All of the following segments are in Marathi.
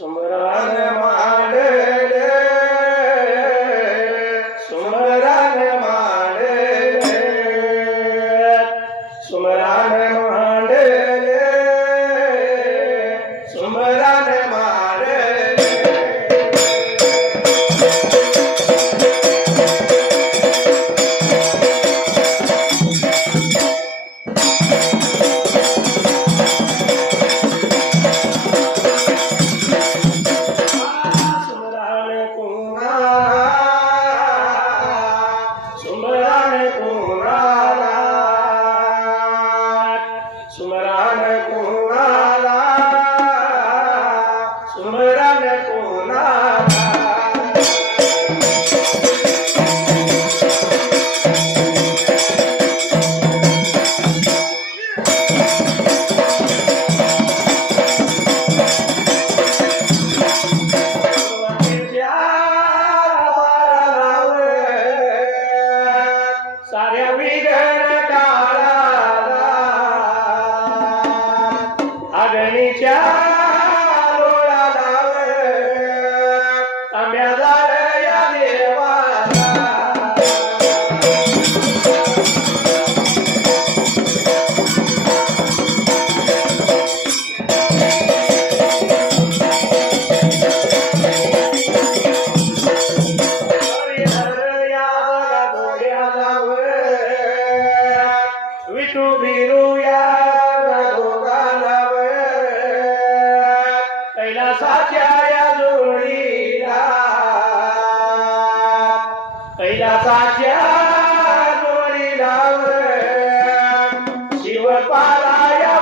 सुमरान मांडले सुमरान मांडले सुमरान मांडले सुमरान मांडले सुमरान कोणाला सुमरान कोणाला साऱ्या विघ्न अग्नीच्या डोळ्याला तांब्या झालं या देवाला विठू भिरूया कैलासाच्या या जोडीला कैलासाच्या जोडीला शिवपालायावतीला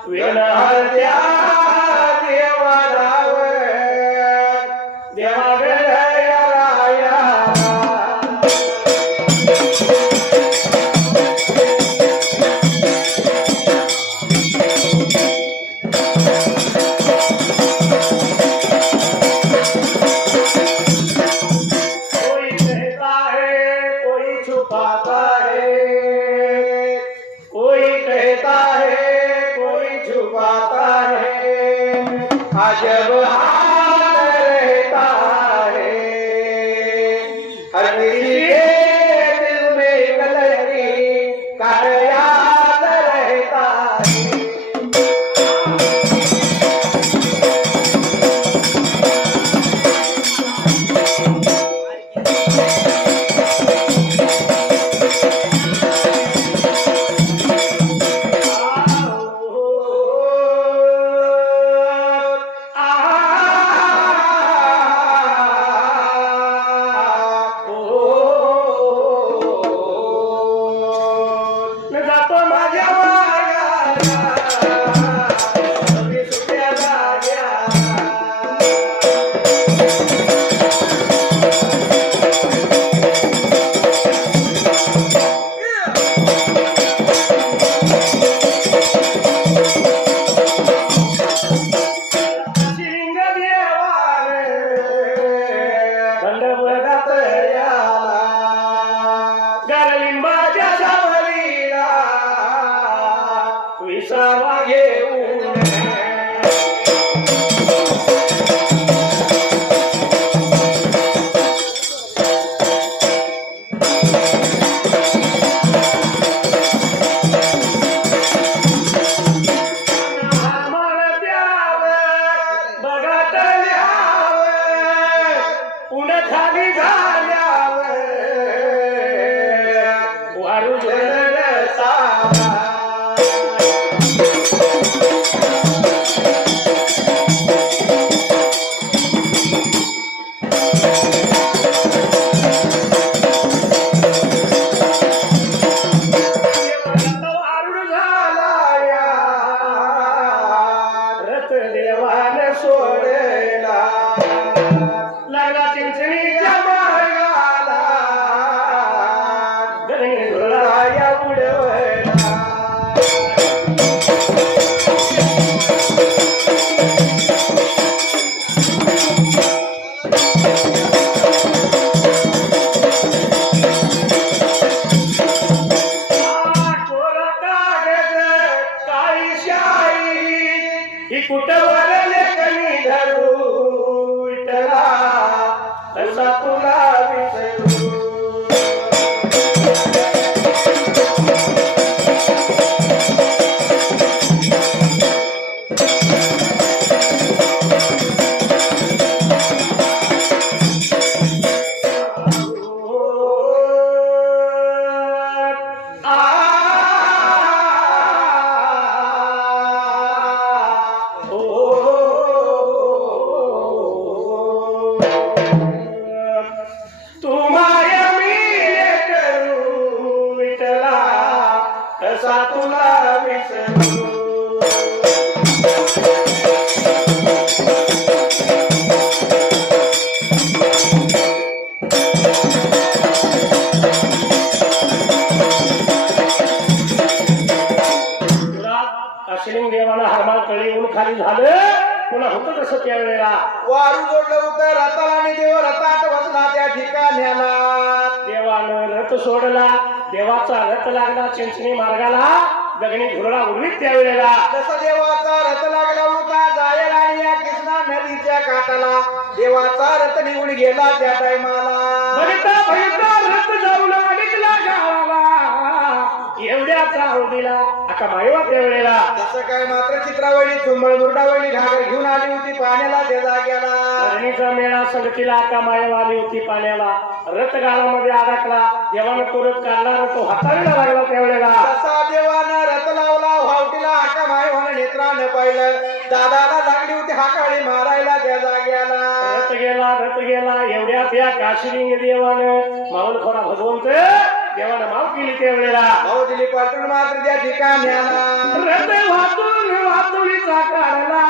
विघ्नहर्त्या देवाला देवागया राया कोई कहता है कोई छुपाता है कोई कहता है छुपाता है अजब हाल रहता है हर किसी के दिल में कलरी का याद रहता है गरलिंबाच्या सावलीला विसावा घेऊन बघत पुढे खाली झाल्यावर तुला विसरू काशिलिंग देवाला हरमाळ कळी येऊन खाली झालं पुन्हा होतं तसं त्यावेळेला वारू जोडलं होतं रथाला आणि देव रथात बसला त्या ठिकाण्याला देवानं रथ सोडला देवाचा रथ लागला चिंचणी मार्गाला दगणी धुरळा उडवीत त्यावेळेला जसा देवाचा रथ लागला होता जायला आणि या कृष्णा नदीच्या काठाला देवाचा रथ निघून गेला त्या टायमाला बघता रथ जाऊन अडकला गावाला एवढ्याचा हळदीला अका मायवा त्यावेळेला तसं काय मात्र चित्रावळी चुंबळ मुरडावळी घागर घेऊन आली होती पाण्याला त्या जाग्याला धरणीचा मेळा संगतीला अका मायवा आली होती पाण्याला रथ गावामध्ये अडकला देवानं तो रथ काढला तो हाताळीला लागला त्यावेळेला तसा देवानं रथ लावला व्हावटीला हाका मायवानं नेत्रानं पाहिलं दादाला लागली होती हाकाळी मारायला त्या जाग्याला रथ गेला एवढ्यात या काशिलिंग देवानं माऊल खोरा भगवंत देवानं माव केली त्यावेळेला भाऊ दिली पाठवून मात्र त्या ठिकाण्याला रथ वाहतुलीचा काढला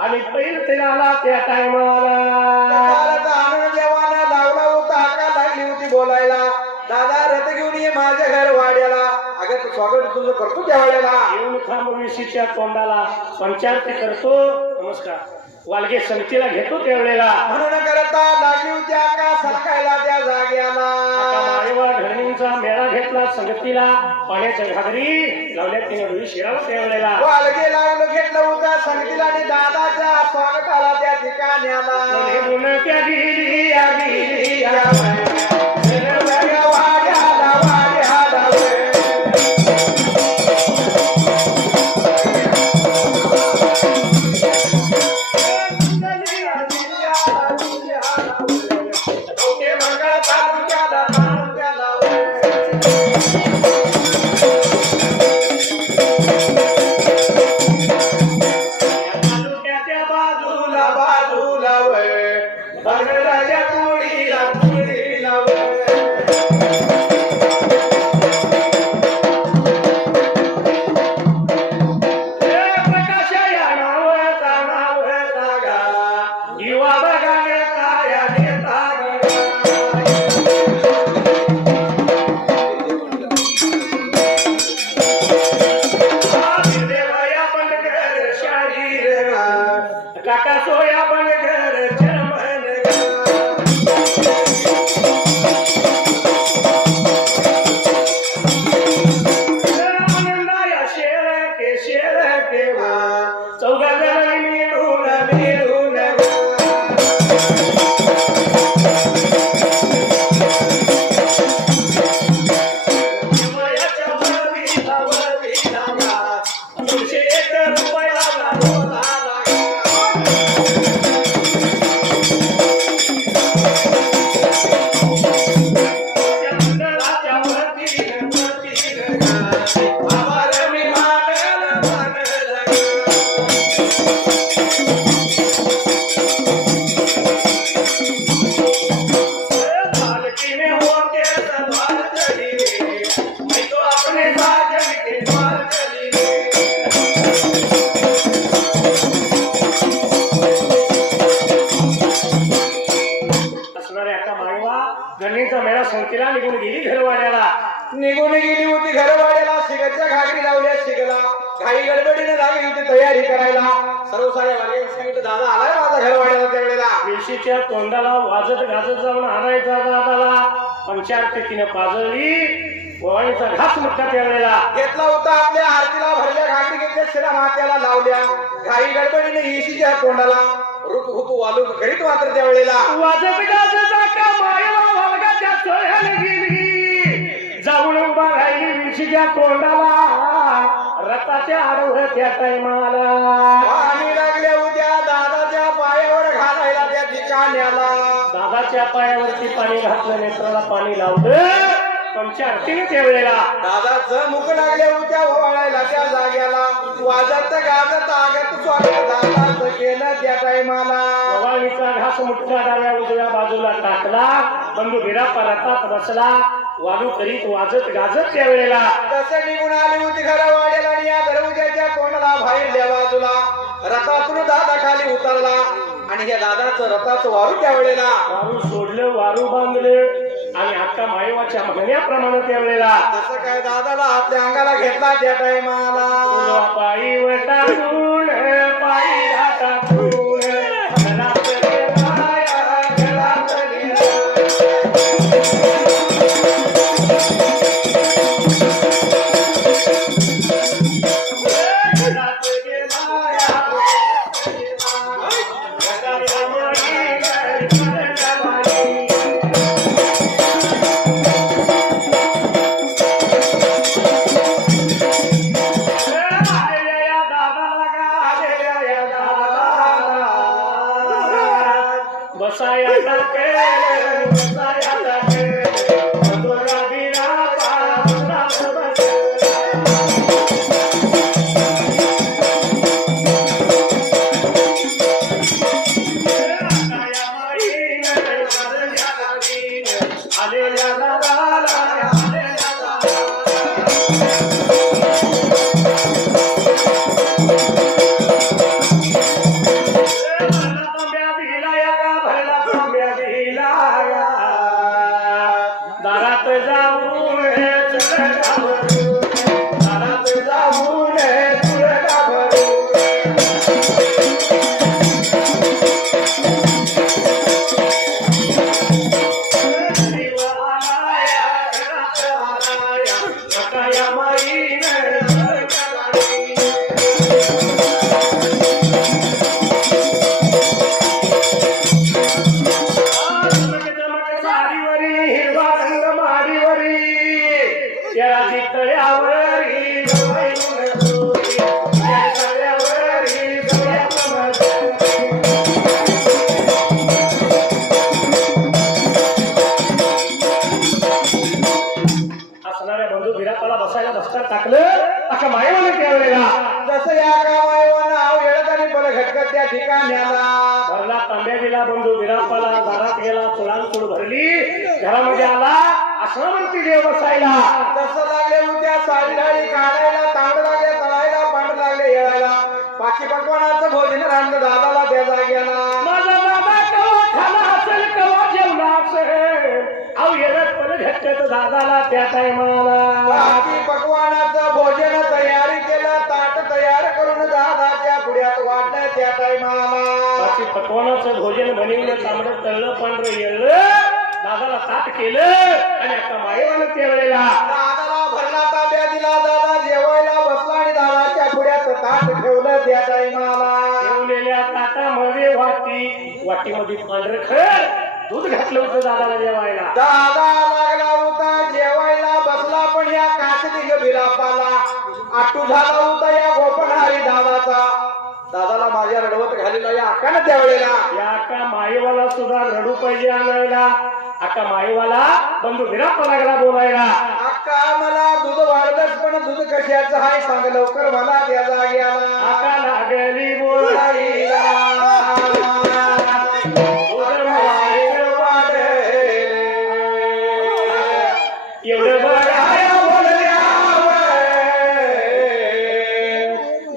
आणि बैल तेलाला त्या टायमाला आनंद देवानं लावला होता हाका लागली होती बोलायला दादा रथ घेऊन ये माझ्या घर वाड्याला अगं तू स्वागत तुझं करतो त्या वाड्याला येऊन थांब ऋषीच्या तोंडाला पंचारती करतो नमस्कार वालगे संगतीला घेतो त्यावेळेला म्हणून करता लागली होती आका सलकायला त्या जाग्याला धरणींचा मेळा घेतला संगतीला पाण्याच्या घागरी लावल्या तिने रुई शिराला त्यावेळेला वालगे लागलं घेतलं होतं संगतीला आणि दादाच्या स्वागताला त्या ठिकाण्याला त्या गेली वाड्याला वाड्याला काका सोया बन घर चरमन आनंदाया शेर के चौघा जण मिळून गणिता मेळा संगतीला निघून गेली घरवाड्याला निघून गेली होती घरवाड्याला शिगच्या घागरी लावल्या शिगला घाई गडबडीने लागली होती तयारी करायला सर्व साऱ्या वाड्याला सांगितलं दादा आलाय माझा घरवाड्याला त्यावेळेला वेशीच्या तोंडाला वाजत गाजत जाऊन आणायचा दादाला पंचारती तिने पाजळली ववाळीचा घास मुठ्ठा त्यावेळेला घेतला होता आपल्या आरतीला भरल्या घागरी घेतल्या शिरा मात्याला लावल्या घाई गडबडीने येशीच्या तोंडाला रुक हुतू वालू करीत मात्र त्यावेळेला वाजत गाजत का माया वालगाच्या सोयाने गेली जाऊन उभा राहिली वेशीच्या तोंडाला रथाच्या आडवं त्या टायमाला पाणी लागल्या उद्या दादाच्या पायावर घालायला त्या ठिकाण्याला दादाच्या पायावरती पाणी घातलं नेत्राला पाणी लावलं पंचारतीने त्यावेळेला दादाचं मुख लागल्या होत्या ओवाळायला त्या जाग्याला वाजत गाजत आगत स्वागत दादाचं केलं त्या टायमाला ववाळीचा घास मुठ्ठा डाव्या उजव्या बाजूला टाकला बंधू बिरापा रथात बसला वालू करीत वाजत गाजत त्या वेळेला तसं निघून आली होती घरवाड्याला आणि या दरवाजाच्या तोंडाला बाहेरल्या बाजूला रथातून दादा खाली उतरला आणि या दादाचं रथाचं वारू त्या वेळेला वारू सोडलं वारू बांधलं आणि अक्का मायवाच्या म्हणण्याप्रमाणे त्या वेळेला तसं काय दादाला आपल्या अंगाला घेतला त्या टायमाला पायी वटाळून पायी टाकून घरात गेला, घरात गेला. घरात गेला, घरात माई, घरात माई. बसाया टाके बसाया टाके मधुरा बिना पारा बस दारात जाऊन तुळका भरू, दारात जाऊन तुळका भरू. देव आलाया, घरात आलाया, अकाया माईनं तुळका भरली. हिरवा रंग माडीवरी या तळ्यावरी असणाऱ्या बंधू बिरापाला बसायला बसतात टाकलं अशा मायवाने त्यावेळेला जसं या गावानं नाव येळत आणि बरं घटकत त्या ठिकाणी आला भरला तांब्या दिला बंधू बिरापाला दारात गेला चुळांचूळ भरली घरामध्ये आला आश्रमवरती देव बसायला जसं लागले उद्या साडी ढाळी काढायला तांड लागले तळायला पांड लागले येळायला पाची पकवानाचं भोजन रांध दादाला त्या जाग्याला माझा बाबा कवा खाला असेल कवा जेवला असेल अहो येणं पण घटत दादाला त्या टायमाला पाची पकवानाचं भोजन तयारी केलं ताट तयार करून दादाच्या पुढ्यात वाटलं त्या टायमाला पाची पकवानाचं भोजन बनवलं तांबडं तळलं पांढरं येळलं दादाला ताट केलं आणि आता मायवानं त्या वेळेला दादाला भरला ताब्या दिला दादा जेवायला बसला आणि दादाच्या पुढ्यात ताट ठेवलं त्या टायमाला ठेवलेल्या ताटामध्ये वाटीमध्ये पांढरं खर दूध घातलं होतं दादाला जेवायला दादा लागला होता जेवायला बसला पण या कासनी बिरापाला आटू झाला होता या गोपनहारी दादाचा दादाला माझ्या रडवत घालीला या अक्कानं त्यावेळेला या अक्का माईवाला सुद्धा रडू पाहिजे आणायला अक्का माईवाला बंधू बिराप्पा लागला बोलायला अक्का मला दूध वाढलंच पण दूध कशाचं आहे सांग लवकर मला त्या जाग्याला अक्का लागली बोलायला दूध माईचं वाढले. एवढं बघाया बोलल्यावर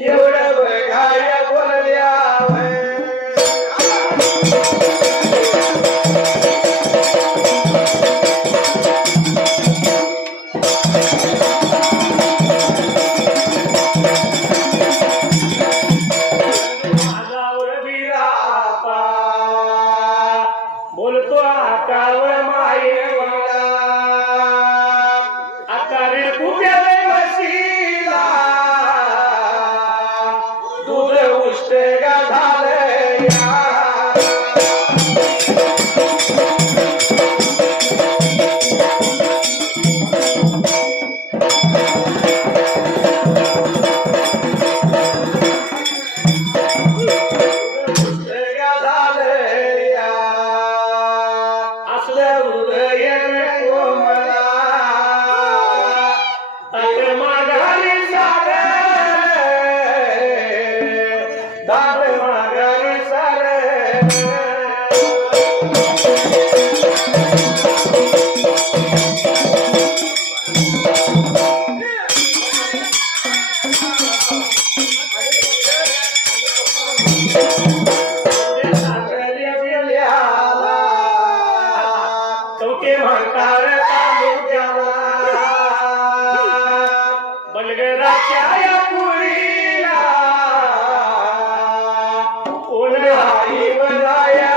एवढं बघाया बोलल्यावर माझावर बिरापा बोलतो आकावर माईला ओंकार तालुक्याला बलगराच्या या पुरीला कोण आई बजाया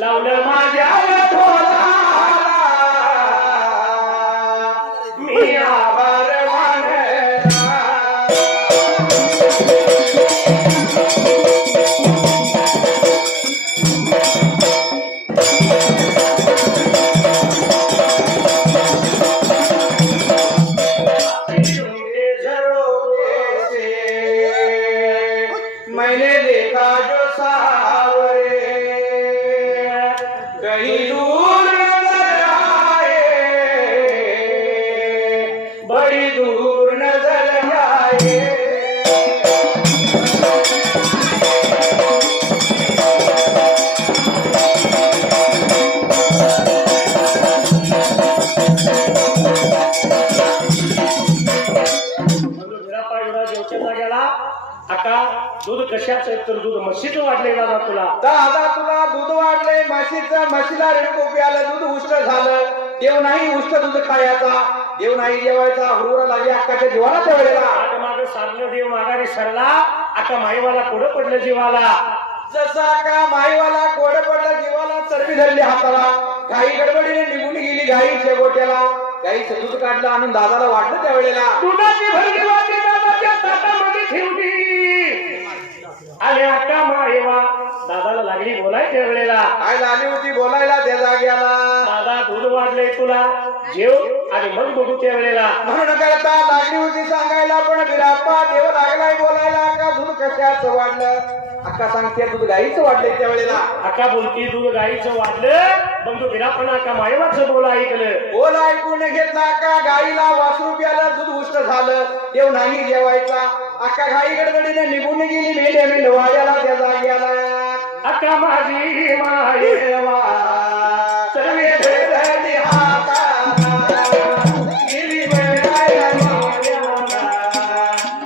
लावलं माझ्या मी आभार मैंने देखा जो सावरे कहीं दूर नजर आए बड़ी दूर नजर आए गेला आता दूध कशाचं तर दूध म्हशीचं वाढले दादा तुला दादा तुला दूध वाढले म्हशीला रेणुकोपी आलं दूध उष्ट झालं देव नाही उष्ट दूध खायचा देव नाही जेवायचा हुरूरा लागली अक्काच्या जीवाला त्या वेळेला आता माग सारलं देव माघारी सरला आता माईवाला कोडं पडलं जीवाला जसा का माईवाला कोडं पडलं जीवाला चरबी धरली हाताला गाई गडबडीने निघून गेली गाईच्या गोट्याला गाईचं दूध काढलं आणून दादाला वाटलं त्या वेळेला दुधाची भरली वाटी दादाच्या ताटामध्ये ठेवली आणि अक्का माईवा दादाला लागली बोलाय त्या वेळेला काय झाली होती बोलायला त्या जाग्याला दादा दूध वाढलंय तुला जेव आणि मग बघू त्या वेळेला म्हणून करता लागली होती सांगायला पण बिराप्पा देव लागलाय बोलायला का दूध कशाचं वाढलं अक्का सांगते दूध गाईचं वाढलंय त्या वेळेला अक्का बोलती दूध गाईचं वाढलं मग तू बिरापण अक्का माईवाचं बोल ऐकलं बोल ऐकून घेतला का गाईला वासरू प्याला दूध उष्ट झालं देव नाही जेवायचा अक्का गाई गडबडीने निघून गेली मेले मी वाड्याला त्या जाग्याला अक्का माझी मायेवा सर्वे धरली हाताला गेली वेळाला मायाला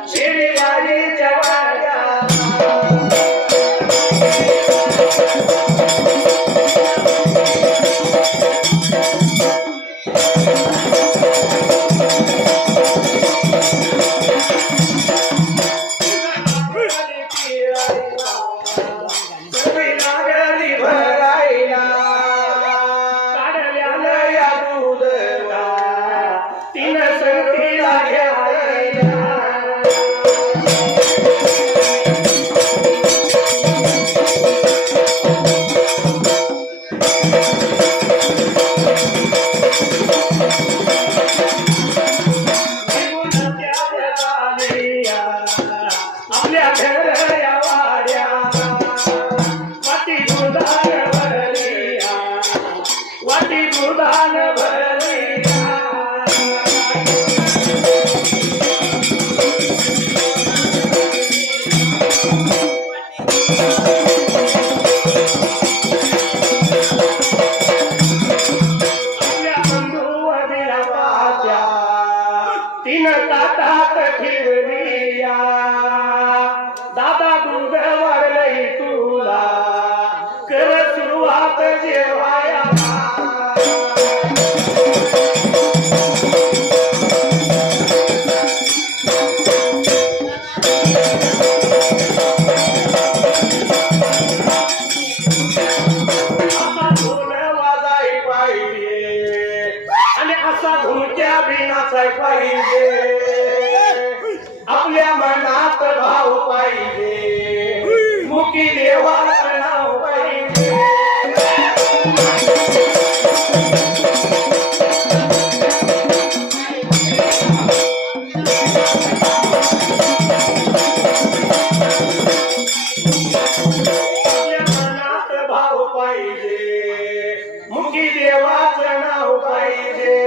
शिरीवाडीच्या वाड्याला पाहिजे आपल्या मनात भाव पाहिजे मुकी देवाचं नाव पाहिजे आपल्या मनात भाव पाहिजे मुकी देवाचं नाव पाहिजे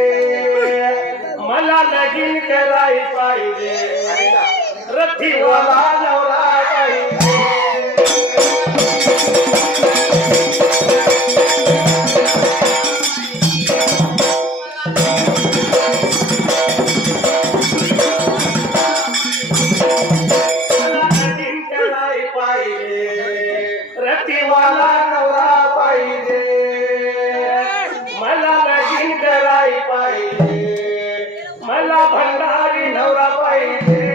मला लगीन कराय पाहिजे रथीवाला नवरा पाहिजे रतीवाला नवरा पाहिजे मला लगीन कराय पाहिजे मला भंडारी नवरा पाहिजे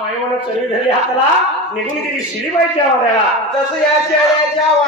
माई म्हणून चरी धरली हाताला निघून गेली शिडी पाहिजे आम्हाला जसं या शेळ्याच्या